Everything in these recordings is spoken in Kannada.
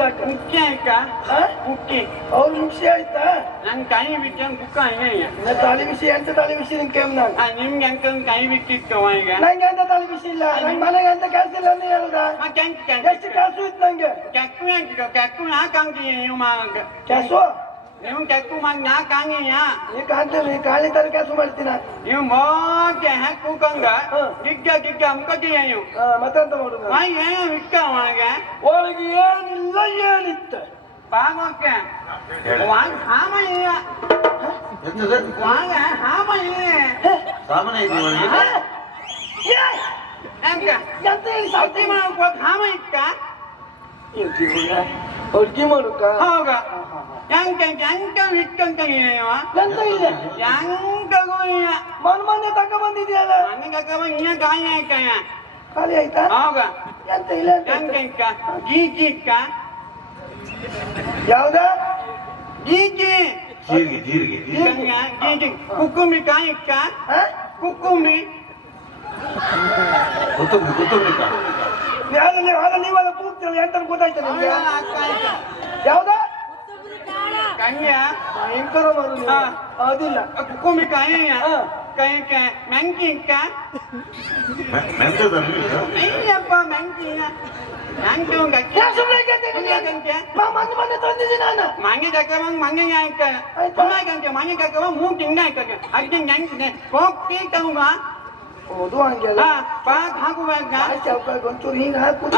ಸಾಕು ಮುಖ್ಯ ಆಯ್ತಾ ಮುಖ್ಯ ಅವ್ರ ವಿಷಯ ಆಯ್ತಾ ನನ್ ಕೈ ಬಿಟ್ಟು ಬುಕ್ಕ ತಲೆ ವಿಷಯ ಅಂತ ತಲೆ ವಿಷಯ ನಿಂಗೆ ನಿಮ್ಗೆ ಅಂಕ ಕೈ ಬಿಟ್ಟಿತ್ತು ಈಗ ನಂಗೆ ಅಂತ ತಲೆ ವಿಷಯ ಇಲ್ಲ ನಂಗೆ ಮನೆಗೆ ಅಂತ ಕೆಲಸ ಇಲ್ಲ ಅಂತ ಹೇಳುದ ಎಷ್ಟು ಕೆಲಸ ಇತ್ತು ನಂಗೆ ಕೆಕ್ಕು ನಾಕಂಗಿ ನೀವು ಕೆಲಸ ನೀವು ಕೆಕ್ಕು ನಾ ಕಾಂಗಿಯ ಈ ಕಾಂತೀನಿ ಕಾಳಿ ತರ ಕೆಲಸ ಮಾಡ್ತೀನ ನೀವು ಮೋಕೆ ಕೂಕಂಗ ಗಿಗ್ಗ ಗಿಗ್ಗ ಅಮ್ಕಿ ನೀವು ಮತ್ತೆಂತ ಮಾಡುದು ಏನು ಇಕ್ಕ ಒಳಗೆ ಒಳಗೆ ಏನಿಲ್ಲ ಏನಿತ್ತು ಬಾಗೋಕೆ ಹಾಮ ಇಲ್ಲ ಒಳಗೆ ಹಾಮ ಇಲ್ಲ ಎಂತ ಹೇಳಿ ಅಕ್ಕಿ ಮಾಡ್ಬೇಕು ಹಾಮ ಇಕ್ಕ ಅಡ್ಗೆ ಮಾಡುಕ ಹೌದ ಎಂಕ ಇಕ್ಕಂಕ ಎಂತ ಇಲ್ಲ ಎಂಕಗೂ ಇಲ್ಲ ಮೊನ್ನೆ ತಕ ಬಂದಿದ್ಯಲ್ಲ ನನಗೆ ಕಾಯಿ ಆಯ್ಕಯ್ಯ ಖಾಲಿ ಆಯ್ತಾ ಹೌದ ಎಂತ ಇಲ್ಲ ಎಂಕ ಇಕ್ಕ ಗೀಗಿ ಇಕ್ಕ ಯಾವ್ದ ಗೀಗಿ ಗೀಗಿ ಕುಕ್ಕುಂಬಿ ಕಾಯಿ ಇಕ್ಕ ಕುಕ್ಕುಂಬಿ ನೀವೆಲ್ಲ ಕೂಗ್ತಿಲ್ಲ ಎಂತ ಗೊತ್ತಾಯ್ತು ನಿಮ್ಗೆ ಯಾವ್ದ ಕಂಗ್ಯ ಭಯಂಕರ ಮಾರು ಅದಿಲ್ಲ ಕುಕ್ಕುಂಬಿ ಕಾಯಿ ಕೈ ಮೆಂಕಿ ಇಕ್ಕ ಅಯ್ಯಪ್ಪ ಮೆಂಕಿ ಮೊನ್ನೆ ತಂದಿದ್ದೆ ನಾನು ಮಂಗೆ ತಕ್ಕ ಮಂಗೆ ಆಯ್ಕ ಮಂಗೆ ತಕ್ಕ ಮೂರು ತಿಂಗ ಆಯ್ಕ ಅದಕ್ಕೆ ಹೋಗ್ತಿ ತಗೊಂಬ ಹೌದು ಹಂಗೆಲ್ಲ ಹಾಕುವಾಗ ಒಂಚೂರು ಹಿಂಗ ಹಾಕುದು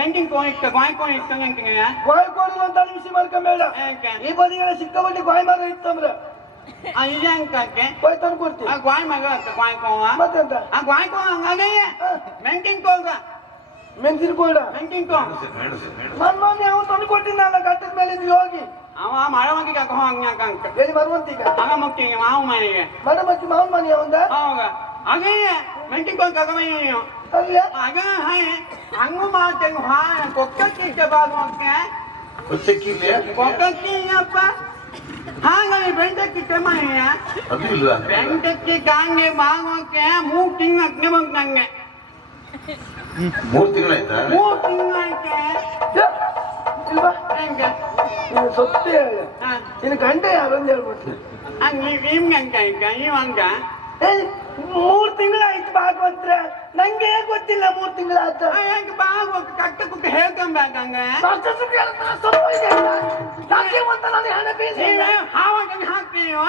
ಮೆಂಟಿಂಗ್ ಕೋಯಿಕ್ಕ ಗಾಯ್ ಕೋಯಿಕ್ಕ ಗಾಯ ಕೊಡಿಲ್ಲ ಅಂತ ಅನಿಸಿ ಮಾಡ್ಕೊಂಬೇಡ ಈ ಬದಿಗೆಲ್ಲ ಸಿಕ್ಕಾಪಟ್ಟಿ ಗಾಯ ಮರ ಇತ್ತಂದ್ರ ಇದೆ ಅಂಕಕ್ಕೆ ಹೋಯ್ ತಂದು ಕೊಡ್ತೀವಿ ಗಾಯ್ ಮಗ ಗಾಯ್ ಕೋವ ಮತ್ತೆಂತ ಗಾಯ್ ಕೋವ ಹಂಗಾಗೆ ಮೆಂಟಿಂಗ್ ಕೋಗ ಮೆಣಸಿನ ಕೋಡ ಮೆಂಟಿಂಗ್ ಕೋ ಮೊನ್ನೆ ಅವನು ತಂದು ಕೊಟ್ಟಿದ್ದಲ್ಲ ಗಟ್ಟದ ಮೇಲೆ ಹೋಗಿ ಅವ ಮರಮಕ್ಕಿ ಹಂಗ ಎಲ್ಲಿ ಮರುವಂತೀಗ ಹಂಗ ಮಕ್ಕಿಗೆ ಮಾವು ಮನೆಗೆ ಮರಮಕ್ಕಿ ಮಾವನ್ ಮನೆ ಅವಂದ ಹೌದ ಹಾಗೆ ಮೆಂಟಿಂಗ್ ಕೋಗ ಕಗಮಯ್ಯ ಆಗ ಹಂಗು ಮಾಡ್ತೇನೆ ಕೊಕ್ಕಿ ಬಾಗುವಕ್ಕೆ ಕೊಕ್ಕಕ್ಕಿಯಪ್ಪ ಹಾಗಾಗಿ ಬೆಂಟಕ್ಕಿ ಕೆಮ್ಮಯ್ಯ ಬೆಂಟಕ್ಕಿ ಕಾಂಗೆ ಬಾಗೋಕೆ 3 ತಿಂಗಳು ಬಂತು ನಂಗೆ 3 ತಿಂಗಳಾಯ್ತಾ 3 ತಿಂಗಳಾಯ್ತೆ ಇಲ್ವಾ ಹೆಂಗೆ ಸೊತ್ತೆ ನಿನ್ನ ಗಂಟೆ ಯಾರಂತ ಹೇಳ್ಬಿಟ್ಟು ನಿಮ್ಗೆ ಅಂಕ ಈಗ ಇವಂಗ 3 ತಿಂಗಳಾಯ್ತು ಭಾಗವಂತ್ರ ನಂಗೆ ಗೊತ್ತಿಲ್ಲ 3 ತಿಂಗಳಾಯ್ತು ಹೆಂಗೆ ಬಾಗೋಕೆ ಕಟ್ಟ ಕುಕ್ಕ ಹೇಳ್ಕೊಂಬೇಕಂಗ ಹಾವಾಗ ಹಾಕ್ತೀವ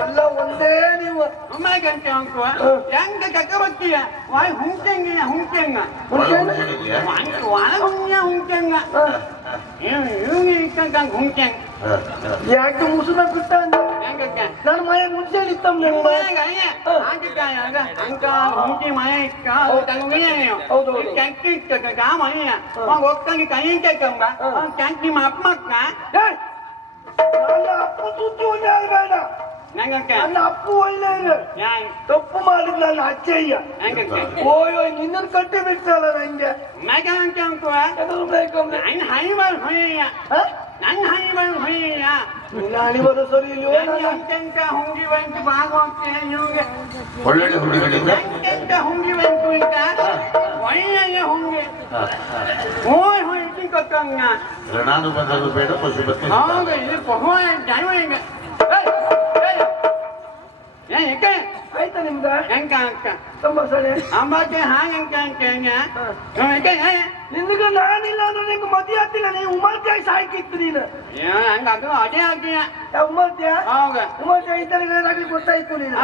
ಎಲ್ಲ ಒಂದೇ ನೀವು ಗಂಟೆ ಅಂಕು ಹೆಂಗ ಕಕ್ಕ ಬರ್ತೀಯ ವಾಯ್ ಹುಂಕೆಂಗ ಹುಂಕೆಂಗ ಒಳ ಹುಂಕೆಂಗ ಇವ್ಗೆ ಇಕ್ಕಂಗ ಹುಂಕೆಂಗ ಯಾಕೆ ಮುಸುನ ಬಿಟ್ಟ ಹೆಂಗಕ್ಕೆ ನನ್ನ ಮನೆ ಮುಂಚೆ ಇತ್ತಮ್ಮ ಅಂಕ ಹುಂಕಿ ಮಯ ಇಕ್ಕ ಕ್ಯಾಂಕಿ ಇಕ್ಕ ಮಯ್ಯ ಒಕ್ಕಂಗಿ ಕೈ ಕಂಬ ಕ್ಯಾಂಕಿ ಅಪ್ಪ ಮಕ್ಕ ನನ್ನ ಅಪ್ಪ ಸುದ್ದಿ ಒಂದೇ ಬೇಡ ಹೆಂಗಕ್ಕೆ ನನ್ನ ಅಪ್ಪು ಒಳ್ಳೆ ತಪ್ಪು ಮಾಡಿದ್ ನನ್ನ ಅಜ್ಜಯ್ಯ ಓಯೋ ನಿನ್ನನ್ನು ಕಟ್ಟಿ ಬಿಡ್ತಲ್ಲ ನಂಗೆ ಮ್ಯಾಕೆ ಅಂಕು ನನ್ನ ಹೈಬಲ್ ಹೊಯ್ಯ ನನ್ನ ಹೈಬಲ್ ಹೊಯ್ಯ ನಿನ್ನ ಅಣಿಬರು ಸರಿ ಇಲ್ವೋ ಎಂತೆಂತ ಹುಂಗಿ ಬಂತು ಬಾಗೋಕೆ ಇವ್ಗೆ ಒಳ್ಳೊಳ್ಳೆ ಹುಡುಗಿಗಳಿಂದ ಎಂತೆಂತ ಹುಂಗಿ ಬಂತು ಈಗ ಒಳ್ಳೆಯ ಹುಂಗಿ ಹೋಯ್ ಹೋಯ್ ಇಟ್ಟಿ ಕೊಟ್ಟಂಗ ನಾನು ಬಂದಾಗ ಬೇಡ ಪಶುಪತಿ ಹೌದು ಇದು ಹೋಯ್ ಜೈವ ಈಗ ಆಯ್ತಾ ನಿಮ್ದ ಹೆಂಗ ಅಂಕ ತುಂಬ ಸರಿ ಅಂಬಾಕೆ ಹಾಂಗ ನಿನ್ಗ ನಾನಿಲ್ಲ ಅಂದ್ರೆ ನಿಂಗೆ ಮದುವೆ ಆಗ್ತಿಲ್ಲ ನೀವು ಉಮಾಧ್ಯಾಯ ಸಾಯ್ಕಿತ್ತು ನೀನು ಹಂಗ ಅದು ಅದೇ ಆಗ್ತೀಯ ಉಮಾಧ್ಯ ಹೌದ ಉಮಾಧ್ಯಾಯ ಇದ್ದಾಗ ಗೊತ್ತಾಯ್ತು ನೀನು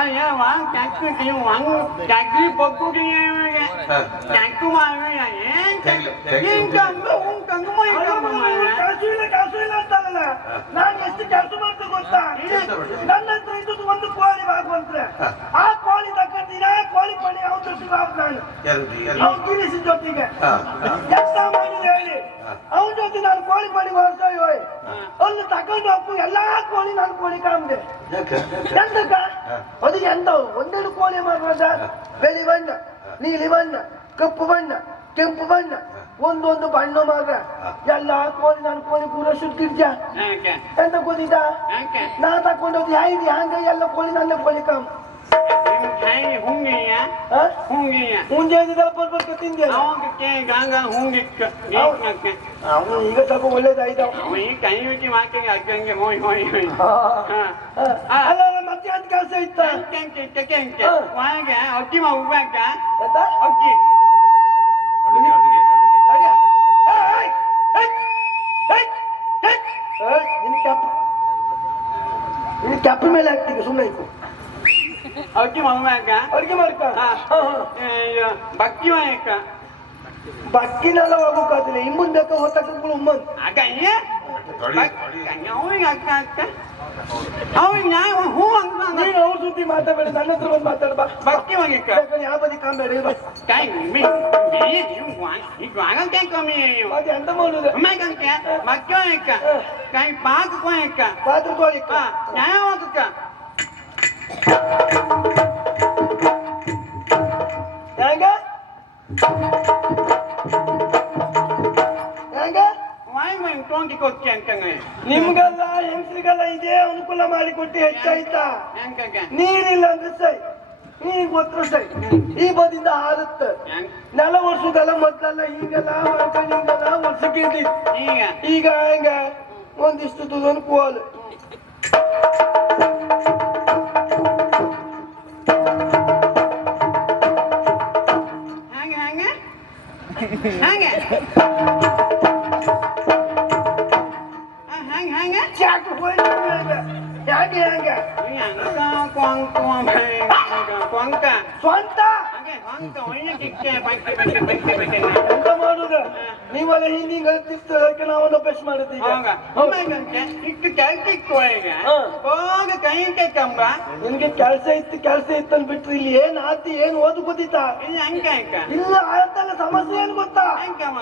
ಟ್ಯಾಕ್ರಿ ಪಕ್ಕುಡಿ ಟ್ಯಾಕ್ಕು ಮಾಡುವ ಕಾಸು ಇಲ್ಲ ಅಂತಲ್ಲ ನಾನು ಎಷ್ಟು ಕೆಲಸ ಮಾಡ್ತಾ ಗೊತ್ತಾ ನನ್ನ ಹತ್ರ ಇದ್ದು ಒಂದು ಕೋಳಿ ಭಾಗವಂತ್ರೆ ಆ ಕೋಳಿ ತಕ್ಕೊಂತೀನ ಕೋಳಿ ಪಡಿ ಅವನ ಜೊತೆಗೆ ನಾನು ಗಿರೀಶ್ ಜೊತೆಗೆ ಎಂತ ಮಾಡಿದೆ ಹೇಳಿ ಅವನ ಜೊತೆ ನಾನು ಕೋಳಿ ಪಡಿ ಹೊರಸೋಯ್ ಅಲ್ಲಿ ತಕೊಂಡು ಹೋಗು ಎಲ್ಲಾ ಕೋಳಿ ನಾನು ಕೋಳಿ ಕಾಮ್ದೆ ಎಂತಕ್ಕ ಅದು ಎಂತ ಒಂದೆರಡು ಕೋಳಿ ಮಾಡ್ಬೋದ ಬೆಳಿ ಬಣ್ಣ ನೀಲಿ ಬಣ್ಣ ಕಪ್ಪು ಬಣ್ಣ ಕೆಂಪು ಬಣ್ಣ ಒಂದೊಂದು ಬಣ್ಣ ಮಾತ್ರ ಎಲ್ಲ ಕೋಳಿ ನಾನು ಕೋಳಿ ಪೂರ ಸುತ್ತಿರ್ಜ ಯಾಕೆ ಎಂತ ಗೊತ್ತಿದ್ದ ಯಾಕೆ ನಾ ತಕೊಂಡೋದು ಯಾಯಿದಿ ಹಂಗ ಎಲ್ಲ ಕೋಳಿ ನನ್ನ ಕೋಳಿ ಕಮ್ ಹುಂಗಿಯ ಹುಂಗಿಯ ಮುಂಜೆ ಸ್ವಲ್ಪ ತಿಂದೆ ಅವಕ್ಕೆ ಗಂಗ ಹುಂಗಿಕ್ಕ ಅವನು ಈಗ ಸ್ವಲ್ಪ ಒಳ್ಳೇದಾಯ್ತು ಈ ಕೈ ಬಿಟ್ಟು ಮಾಕೆ ಅಕ್ಕಂಗೆ ಹೋಯ್ ಹೋಯ್ ಹೋಯ್ ಅಲ್ಲ ಮತ್ತೆ ಅಂತ ಕೆಲಸ ಇತ್ತ ಒಳಗೆ ಅಕ್ಕಿ ಹೋಗ್ಬೇಕ ಎಂತ ಅಕ್ಕಿ ತಡಿಯ. ಏಯ್, ಏಯ್, ಏಯ್, ಏಯ್, ಏಯ್, ನಿನ್ನ ಕ್ಯಾಪ್ ಮೇಲೆ ಹಾಕ್ತೀನಿ ಸುಮ್ಮನೆ ಇತ್ತು ಅಕ್ಕಿ ಹೋಗ್ಬೇಕ ಅಡಿಗೆ ಮಾಡ್ಕ ಬಕ್ಕಿ ಹೋಯಕ ಬಕ್ಕಿನೆಲ್ಲ ಹೋಗೋಕಾತಿಲ್ಲ ಇಮ್ಮನ್ ಬೇಕಾ ಹೊತ್ತಕ್ಕಳು ಉಮ್ಮನ್ ಆಗ ಅವ್ರಿಗೆ ಅಕ್ಕ ಅಕ್ಕ ಅವ್ರಿಗೆ ನಾ ಹೂ ಅಂತ ನೀನು ಅವ್ರ ಸುದ್ದಿ ಮಾತಾಡಬೇಡ ನನ್ನ ಹತ್ರ ಬಂದು ಮಾತಾಡ್ಬಾ ಬಕ್ಕಿ ಹೋಗಿಕ್ಕ ಯಾವ ಬದಿ ಕಾಂಬೇಡ ಬಾ Cái quảng cái con mì ಮತ್ತೆ ಎಂತ ಮಾಡುದು mấy con kia mà chơi cả cái bá cái quay cả ಪಾತ್ರ ತೋಳಿಕ್ಕ nháo cái cả ಹೆಂಗ ಹೆಂಗ quay mình con cái cột chèn cả người ನಿಮ್ಗೆಲ್ಲ ಹೆಂಗಸ್ರಿಗೆಲ್ಲ ಇದೇ ಅನುಕೂಲ ಮಾಡಿಕೊಟ್ಟು ಹೆಚ್ಚಾಯ್ತಾ nhang cả cả ನೀರಿಲ್ಲ ಅಂದ್ರೆ ಸೈ ಈಗ ಗೊತ್ತು ಸೈ ಈ ಬದಿಯಿಂದ ಹಾರುತ್ತೆ nhang ನೆಲ ವರ್ಷದಲ್ಲ ಮೊದ್ಲೆಲ್ಲ ಈಗೆಲ್ಲ ಈಗೆಲ್ಲ ವರ್ಷಕ್ಕೆ iya ಈಗ ಹೆಂಗ ಒಂದಿಷ್ಟು ದುಡ್ಡು ಕೋಲ್ hang hang á hang á hang hang á ಚಾಕು ಹೋಯ್ತು ಹೆಂಗೆ ಹೆಂಗೆ nhang nó con con cả ಸ್ವಂತ cái con cối cái kia bạch ಎಂತ ಮಾಡುದು ನೀವೆಲ್ಲ ಹಿಂದಿ ಗಳಿಸ್ತಿರ್ತಾರೆ ನಾವೊಂದು ಅಭ್ಯಾಸ ಮಾಡುದು ಈಗ Không à, hôm nay cần cái quầy kìa có cái cầm bá ನಿನ್ಗೆ ಕೆಲಸ ಇತ್ತು ಬಿಟ್ರಿ ಇಲ್ಲಿ ಏನ್ ಆತಿ ಏನ್ ಓದು ಗೊತ್ತಿತ್ತಾ cái anh cái cả ಇಲ್ಲ ಆಯ್ತಲ್ಲ ಸಮಸ್ಯೆ ಏನ್ ಗೊತ್ತಾ anh cầm